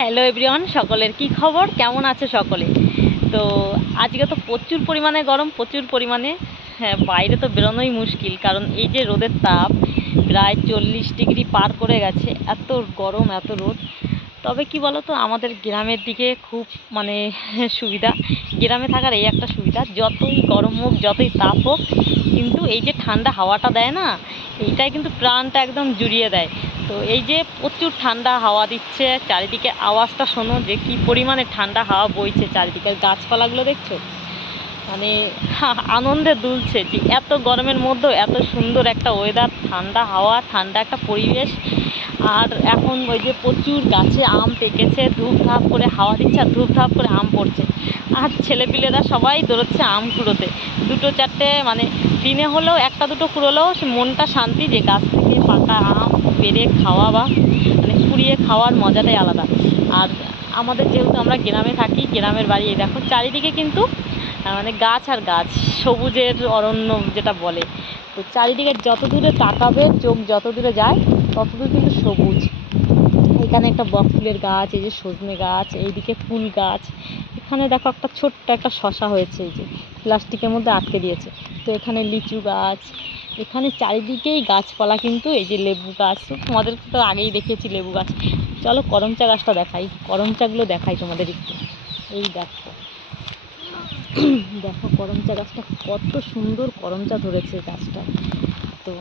Hello everyone, সকলের কি খবর, কেমন আছে সকলে? তো আজকে তো প্রচুর পরিমাণে গরম, প্রচুর পরিমাণে। হ্যাঁ, বাইরে তো বেরোনোই মুশকিল, কারণ এই যে রোদের তাপ প্রায় 40 ডিগ্রি পার করে গেছে। এত গরম, এত রোদ। তবে কি বলো তো, আমাদের গ্রামের দিকে খুব মানে সুবিধা। গ্রামে থাকার এই একটা সুবিধা, যতই গরম হোক, যতই তাপ হোক, কিন্তু এই যে ঠান্ডা হাওয়াটা দেয় না, এইটাই কিন্তু প্রাণটা একদম জুড়িয়ে দেয়। তো এই যে প্রচুর ঠান্ডা হাওয়া দিচ্ছে, চারিদিকে আওয়াজটা শোনো যে কি পরিমাণে ঠান্ডা হাওয়া বইছে, চারিদিকের গাছপালাগুলো দেখছো, মানে আনন্দে দুলছে যে এত গরমের মধ্যেও এত সুন্দর একটা ওয়েদার, ঠান্ডা হাওয়া, ঠান্ডা একটা পরিবেশ। আর এখন ওই যে প্রচুর গাছে আম পেকেছে, ধূপধাপ করে হাওয়া দিচ্ছে আর ধূপধাপ করে আম পড়ছে। আর ছেলেপিলেরা সবাই দৌড়চ্ছে আম কুড়োতে। দুটো চারটে মানে দিনে হলেও একটা দুটো কুড়োলেও সে মনটা শান্তি যে গাছ থেকে পাকা আম পেড়ে খাওয়া বা মানে কুড়িয়ে খাওয়ার মজাটাই আলাদা। আর আমাদের যেহেতু আমরা গ্রামে থাকি, গ্রামের বাড়ি, দেখো চারিদিকে কিন্তু মানে গাছ আর গাছ, সবুজের অরণ্য যেটা বলে। তো চারিদিকে যত দূরে তাকাবে, চোখ যত দূরে যায় তত দূর কিন্তু সবুজ। এখানে একটা বক ফুলের গাছ, এই যে সজনে গাছ, এইদিকে ফুল গাছ। এখানে দেখো একটা ছোট্ট একটা শশা হয়েছে, এই যে প্লাস্টিকের মধ্যে আটকে দিয়েছে। তো এখানে লিচু গাছ, এখানে চারিদিকেই গাছপালা, কিন্তু এই যে লেবু গাছ, তোমাদেরকে তো আগেই দেখিয়েছি লেবু গাছ। চলো করমচা গাছটা দেখাই, করমচাগুলো দেখাই তোমাদের একটু। এই দেখো, দেখো করমচা গাছটা কত সুন্দর করমচা ধরেছে গাছটা। তো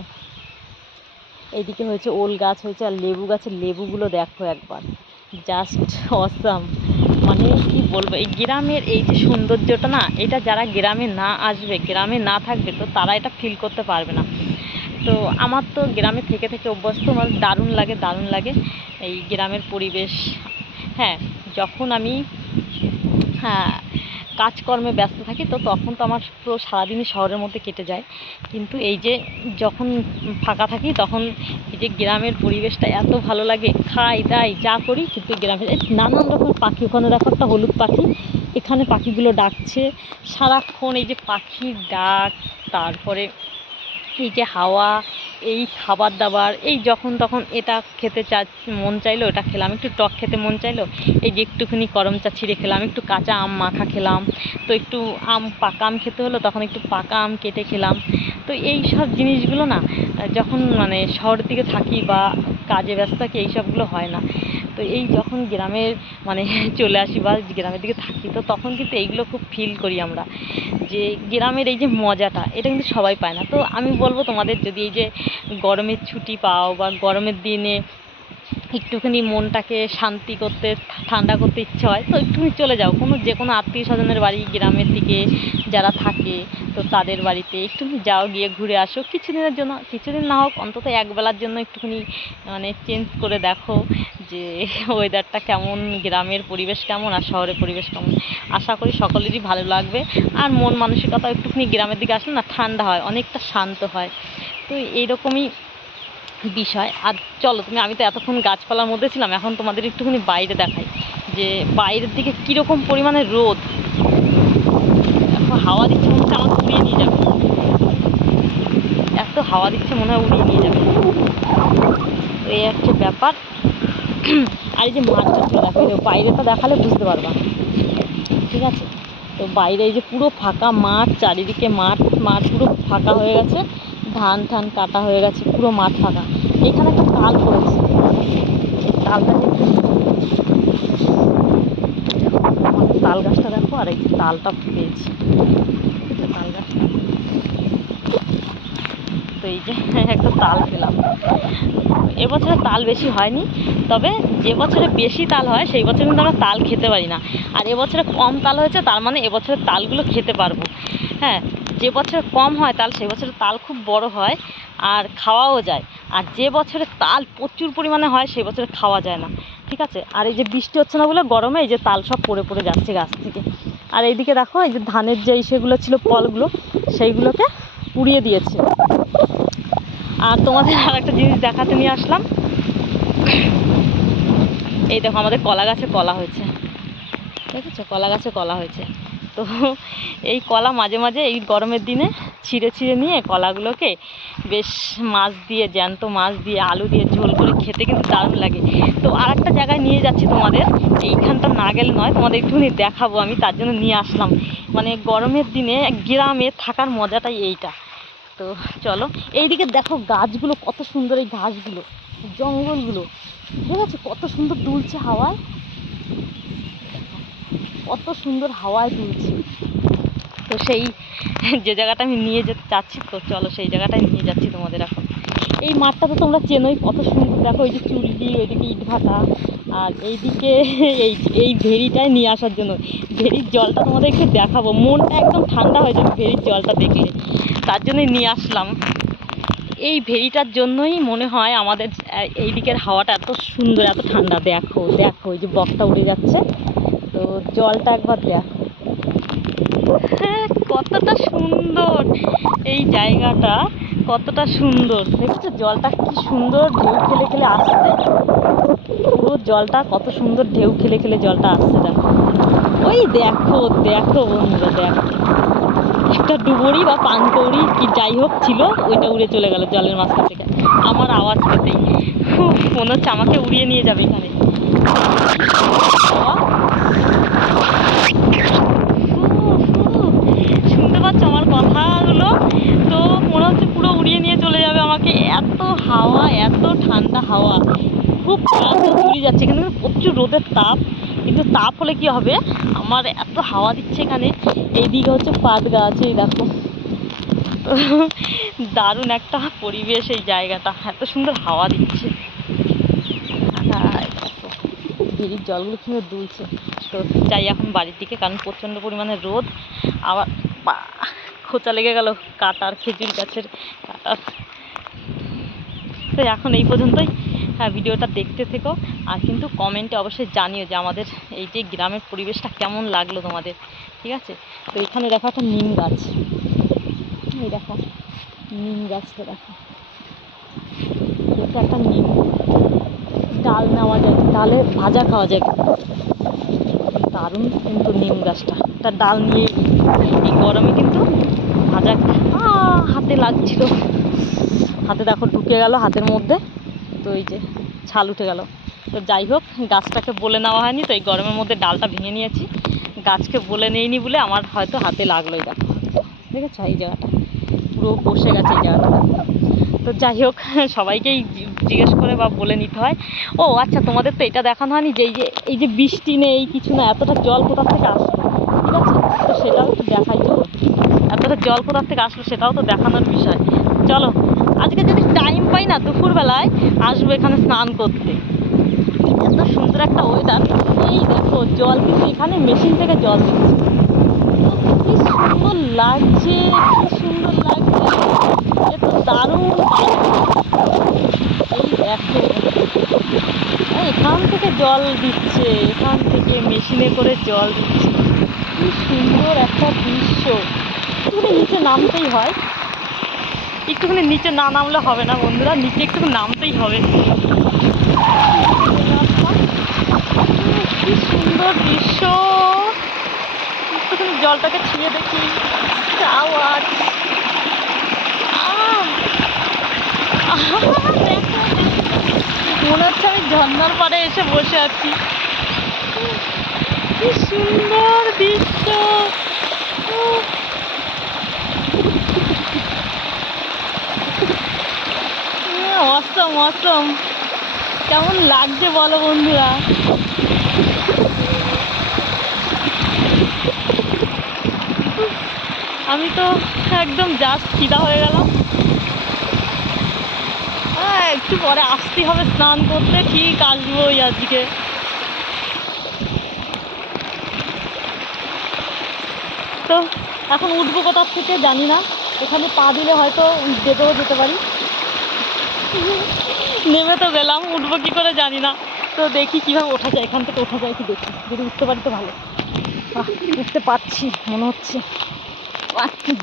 এইদিকে হয়েছে ওল গাছ হয়েছে, আর লেবু গাছের লেবুগুলো দেখো একবার, জাস্ট অসাম। মানে কি বলবো, এই গ্রামের এই যে সৌন্দর্যটা না, এটা যারা গ্রামে না আসবে, গ্রামে না থাকবে, তো তারা এটা ফিল করতে পারবে না। তো আমার তো গ্রামে থেকে থেকে অভ্যস্ত, আমার দারুণ লাগে, দারুণ লাগে এই গ্রামের পরিবেশ। হ্যাঁ, যখন আমি হ্যাঁ কাজকর্মে ব্যস্ত থাকি, তো তখন তো আমার পুরো সারাদিনই শহরের মধ্যে কেটে যায়। কিন্তু এই যে যখন ফাঁকা থাকি, তখন এই যে গ্রামের পরিবেশটা এত ভালো লাগে, খাই দাই যা করি, কিন্তু গ্রামে নানান রকমের পাখি। ওখানে দেখো একটা হলুদ পাখি, এখানে পাখিগুলো ডাকছে সারাক্ষণ। এই যে পাখির ডাক, তারপরে এই যে হাওয়া, এই খাবার দাবার, এই যখন তখন এটা খেতে মন চাইলো এটা খেলাম, একটু টক খেতে মন চাইলো, এই যে একটুখানি করমচা ছিঁড়ে খেলাম, একটু কাঁচা আম মাখা খেলাম, তো একটু পাকা আম খেতে হলো তখন একটু পাকা আম কেটে খেলাম। তো এই সব জিনিসগুলো না, যখন মানে শহরের দিকে থাকি বা কাজে ব্যস্ত থাকি, এই সবগুলো হয় না। তো এই যখন গ্রামের মানে চলে আসি বা গ্রামের দিকে থাকি, তো তখন কিন্তু এইগুলো খুব ফিল করি আমরা, যে গ্রামের এই যে মজাটা, এটা কিন্তু সবাই পায় না। তো আমি বলবো তোমাদের, যদি এই যে গরমের ছুটি পাও বা গরমের দিনে একটুখানি মনটাকে শান্তি করতে, ঠান্ডা করতে ইচ্ছে হয়, তো একটুখানি চলে যাও যে কোনো আত্মীয় স্বজনের বাড়ি গ্রামের দিকে যারা থাকে, তো তাদের বাড়িতে একটুখানি যাও, গিয়ে ঘুরে আসো কিছুদিনের জন্য, কিছুদিন না হোক অন্তত একবেলার জন্য একটুখানি মানে চেঞ্জ করে দেখো যে ওয়েদারটা কেমন, গ্রামের পরিবেশ কেমন আর শহরের পরিবেশ কেমন। আশা করি সকলেরই ভালো লাগবে। আর মন মানসিকতা একটুখানি গ্রামের দিকে আসলে না ঠান্ডা হয়, অনেকটা শান্ত হয়। তো এইরকমই বিষয়। আর চলো তুমি, আমি তো এতক্ষণ গাছপালার মধ্যে ছিলাম, এখন তোমাদের একটুখানি বাইরে দেখাই যে বাইরের দিকে কীরকম পরিমাণে রোদ। এখন হাওয়া দিচ্ছে, মনে হচ্ছে আমাকে উড়িয়ে নিয়ে যাবে, এত হাওয়া দিচ্ছে মনে হয় উড়িয়ে নিয়ে যাবে। এই হচ্ছে ব্যাপার। আর এই যে মাঠগুলো দেখো, বাইরেটা দেখালে বুঝতে পারবা, ঠিক আছে? তো বাইরে এই যে পুরো ফাঁকা মাঠ, চারিদিকে মাঠ, মাঠ পুরো ফাঁকা হয়ে গেছে, ধান ঠান কাটা হয়ে গেছে, পুরো মাঠ ফাঁকা। এখানে একটা তাল পড়েছে, এই তালটা যে তাল গাছটা দেখো, আর এই তালটা পেয়েছি, তাল গাছটা। তো এই যে একটা তাল পেলাম। এবছরে তাল বেশি হয়নি, তবে যে বছরে বেশি তাল হয় সেই বছর কিন্তু আমরা তাল খেতে পারি না। আর এবছরে কম তাল হয়েছে, তার মানে এবছরে তালগুলো খেতে পারবো। হ্যাঁ, যে বছরে কম হয় তাল, সেই বছরে তাল খুব বড় হয় আর খাওয়াও যায়। আর যে বছরে তাল প্রচুর পরিমাণে হয়, সেই বছরে খাওয়া যায় না, ঠিক আছে? আর এই যে বৃষ্টি হচ্ছে না বলে গরমে এই যে তাল সব পড়ে পড়ে যাচ্ছে গাছ থেকে। আর এইদিকে দেখো, এই যে ধানের যে সেগুলো ছিল ফলগুলো, সেইগুলোকে উড়িয়ে দিয়েছে। আর তোমাদের আর একটা জিনিস দেখাতে নিয়ে আসলাম, এই দেখো আমাদের কলা গাছে কলা হয়েছে, দেখেছো? কলা গাছে কলা হয়েছে। তো এই কলা মাঝে মাঝে এই গরমের দিনে ছিঁড়ে ছিঁড়ে নিয়ে কলাগুলোকে বেশ মাছ দিয়ে, জ্যান্ত মাছ দিয়ে, আলু দিয়ে ঝোল করে খেতে কিন্তু দারুণ লাগে। তো আর একটা জায়গায় নিয়ে যাচ্ছি তোমাদের, এইখানটা না গেলে নয়, তোমাদের একটুখানি দেখাবো আমি, তার জন্য নিয়ে আসলাম। মানে গরমের দিনে গ্রামে থাকার মজাটাই এইটা। তো চলো, এইদিকে দেখো গাছগুলো কত সুন্দর, এই ঘাসগুলো, জঙ্গলগুলো, ঠিক আছে, কত সুন্দর দুলছে হাওয়ায়, কত সুন্দর হাওয়ায় দুলছে। তো সেই যে জায়গাটা আমি নিয়ে যেতে চাচ্ছি, তো চলো সেই জায়গাটায় নিয়ে যাচ্ছি তোমাদের এখন। এই মাঠটা তো তোমরা চেনোই, কত সুন্দর দেখো, এই যে চুল্লি, ওইদিকে ইটভাটা, আর এইদিকে এই এই ভেড়িটায় নিয়ে আসার জন্য, ভেড়ির জলটা তোমাদের একটু দেখাবো, মনটা একদম ঠান্ডা হয়ে যাবে ভেড়ির জলটা দেখলে, তার জন্যই নিয়ে আসলাম। এই ভেড়িটার জন্যই মনে হয় আমাদের এই দিকের হাওয়াটা এত সুন্দর, এত ঠান্ডা। দেখো দেখো, এই যে বকটা উড়ে যাচ্ছে, তো জলটা একবার দেখো, হ্যাঁ কতটা সুন্দর এই জায়গাটা, কতটা সুন্দর দেখছো, জলটা কি সুন্দর ঢেউ খেলে খেলে আসছে, পুরো জলটা কত সুন্দর ঢেউ খেলে খেলে জলটা আসছে। দেখো ওই দেখো দেখো বন্ধুরা, দেখো একটা ডুবুরি বা পানকৌড়ি কি যাই হোক ছিল, ওইটা উড়ে চলে গেল জলের মাঝখান থেকে আমার আওয়াজ পেতেই। মনে হচ্ছে আমাকে উড়িয়ে নিয়ে যাবে এখানে। শুনতে পাচ্ছ আমার কথাগুলো? তো মনে হচ্ছে পুরো উড়িয়ে নিয়ে চলে যাবে আমাকে, এত হাওয়া, এত ঠান্ডা হাওয়া, খুব তাড়াতাড়ি জুড়ে যাচ্ছে। এখানে কিন্তু প্রচুর রোদের তাপ, কিন্তু তাপ হলে কি হবে, আমার এত হাওয়া দিচ্ছে এখানে। এইদিকে হচ্ছে পাট গাছ, এই দেখো, তো দারুণ একটা পরিবেশ এই জায়গাটা, এত সুন্দর হাওয়া দিচ্ছে। দেখো ভেড়ির জলগুলো কীভাবে দুলছে। তো যাই এখন বাড়ির দিকে, কারণ প্রচণ্ড পরিমাণে রোদ, আবার খোঁচা লেগে গেল কাটার, খেজুর গাছের কাটার। তো এখন এই পর্যন্তই, হ্যাঁ ভিডিওটা দেখতে থেকো, আর কিন্তু কমেন্টে অবশ্যই জানিও যে আমাদের এই যে গ্রামের পরিবেশটা কেমন লাগলো তোমাদের, ঠিক আছে। তো এখানে দেখো একটা নিম গাছ, এই দেখো নিম গাছটা দেখো, এটা একটা নিম, ডাল নেওয়া যায়, ডালে ভাজা খাওয়া যায়, দারুণ কিন্তু নিম গাছটা, একটা ডাল নিয়ে এই গরমে কিন্তু ভাজা, হাতে লাগছিল, হাতে দেখো ঢুকে গেল হাতের মধ্যে, তো এই যে ছাল উঠে গেল। তো যাই হোক, গাছটাকে বলে নেওয়া হয়নি, তো এই গরমের মধ্যে ডালটা ভেঙে নিয়েছি, গাছকে বলে নেইনি বলে আমার হয়তো হাতে লাগলোই। দেখো দেখেছো এই জায়গাটা পুরো বসে গেছে এই জায়গাটা। তো যাই হোক, সবাইকেই জিজ্ঞেস করে বা বলে নিতে হয়। ও আচ্ছা, তোমাদের তো এটা দেখানো হয়নি যে এই যে বৃষ্টি নেই কিছু না, এতটা জল কোথা থেকে আসলো, ঠিক আছে, তো সেটাও একটু দেখাই। চলো, এতটা জল কোথা থেকে আসলো সেটাও তো দেখানোর বিষয়। চলো, আজকে যদি টাইম পাই না দুপুরবেলায় আসবো এখানে স্নান করতে, এত সুন্দর একটা ওয়েদার। এই দেখো জল কিন্তু এখানে মেশিন থেকে জল দিচ্ছে, কি সুন্দর লাগছে, কি সুন্দর লাগছে, এ তো দারুণ। এই দেখো এখান থেকে জল দিচ্ছে, এখান থেকে মেশিনে করে জল দিচ্ছে, কি সুন্দর একটা দৃশ্য। একটুখানি নিচে নামতেই হয়, একটুখানি নিচে না নামলে হবে না বন্ধুরা, নিচে একটু নামতেই হবে। কি সুন্দর দৃশ্য, একটুখানি জলটাকে ছুঁয়ে দেখি, আওয়াজ, মনে হচ্ছে আমি ঝর্ণার পাড়ে এসে বসে আছি, কি সুন্দর দৃশ্য। অসম অসম, কেমন লাগছে বলো বন্ধুরা। আমি তো একদম জাস্ট ফিদা হয়ে গেলাম। হ্যাঁ একটু পরে আসতেই হবে স্নান করতে, ঠিক আসবোই আজকে। তো এখন উঠবো কোথার থেকে জানি না, এখানে পা দিলে হয়তো ডেবেও যেতে পারি, নেমে তো গেলাম, উঠবো কী করে জানি না। তো দেখি কীভাবে ওঠা যায়, এখান থেকে ওঠা যায় কি দেখি, যদি উঠতে পারি তো ভালো। উঠতে পারছি মনে হচ্ছে,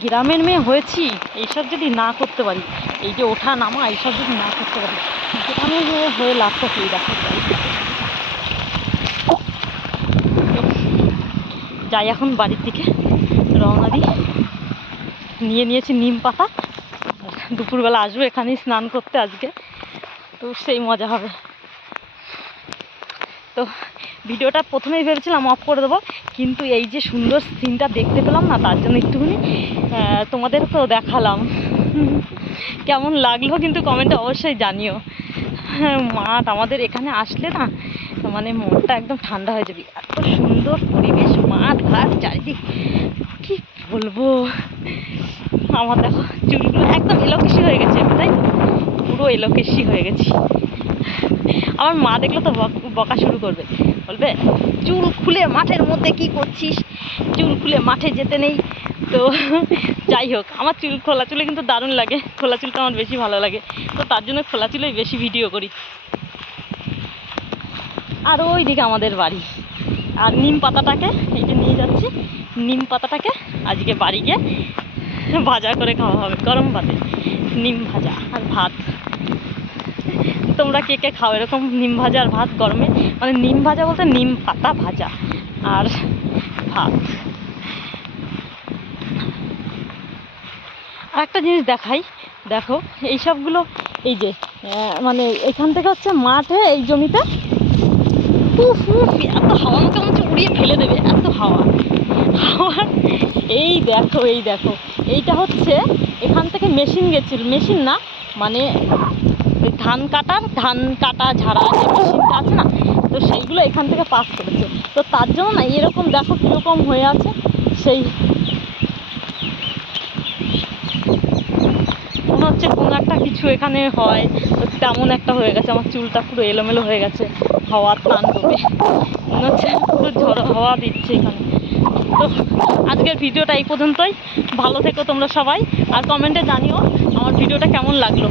গ্রামের মেয়ে হয়েছি, এইসব যদি না করতে পারি, এই যে ওঠা নামা এইসব যদি না করতে পারি, গ্রামের মেয়ে হয়ে লাভটা কি। দেখো যাই এখন বাড়ির দিকে রওনা দিই। নিয়ে নিয়েছি নিম পাতা, দুপুরবেলা আসবো এখানেই স্নান করতে আজকে, তো সেই মজা হবে। তো ভিডিওটা প্রথমেই ভেবেছিলাম অফ করে দেবো, কিন্তু এই যে সুন্দর সিনটা দেখতে পেলাম না, তার জন্য একটুখানি তোমাদেরকেও দেখালাম। কেমন লাগলো কিন্তু কমেন্টে অবশ্যই জানিও। মাঠ আমাদের এখানে আসলে না মানে মনটা একদম ঠান্ডা হয়ে যাবে, এত সুন্দর পরিবেশ, মাঠ ঘাট চারিদিক, কি বলবো। আমার দেখো চুলগুলো একদম এলোকেশি হয়ে গেছে, তাই তো পুরো এলোকেশি হয়ে গেছি। আমার মা দেখলো তো বকা শুরু করবে, বলবে চুল খুলে মাঠের মধ্যে কি করছিস, চুল খুলে মাঠে যেতে নেই। তো যাই হোক, আমার চুল খোলা চুলে কিন্তু দারুণ লাগে, খোলা চুলটা আমার বেশি ভালো লাগে, তো তার জন্য খোলা চুলেই বেশি ভিডিও করি। আর ওই দিকে আমাদের বাড়ি। আর নিম পাতাটাকে এই যে নিয়ে যাচ্ছি, নিম পাতাটাকে আজকে বাড়ি গিয়ে ভাজা করে খাওয়া হবে গরম ভাতে, নিম ভাজা আর ভাত। তোমরা কে কে খাও এরকম নিম ভাজা আর ভাত গরমে? মানে নিম ভাজা বলতে নিম পাতা ভাজা আর ভাত। আর একটা জিনিস দেখাই, দেখো এই সবগুলো, এই যে মানে এখান থেকে হচ্ছে মাঠে এই জমিতে উফ উফ এত হাওয়া, আমাকে মনে হচ্ছে উড়িয়ে ফেলে দেবে, এত হাওয়া হাওয়া। এই দেখো এই দেখো, এইটা হচ্ছে এখান থেকে মেশিন গেছিল, মেশিন না মানে ওই ধান কাটা ঝাড়া যে মেশিনটা আছে না, তো সেইগুলো এখান থেকে পাস করেছে, তো তার জন্য না এরকম দেখো কীরকম হয়ে আছে, সেই মনে হচ্ছে কোনো একটা কিছু এখানে হয়, তো তেমন একটা হয়ে গেছে। আমার চুলটা পুরো এলোমেলো হয়ে গেছে হাওয়ার তাণ্ডবে, মনে হচ্ছে পুরো ঝড়ো হাওয়া দিচ্ছে এখানে। তো আজকের ভিডিওটা এই পর্যন্তই, ভালো থেকো তোমরা সবাই, আর কমেন্টে জানিও আমার ভিডিওটা কেমন লাগলো।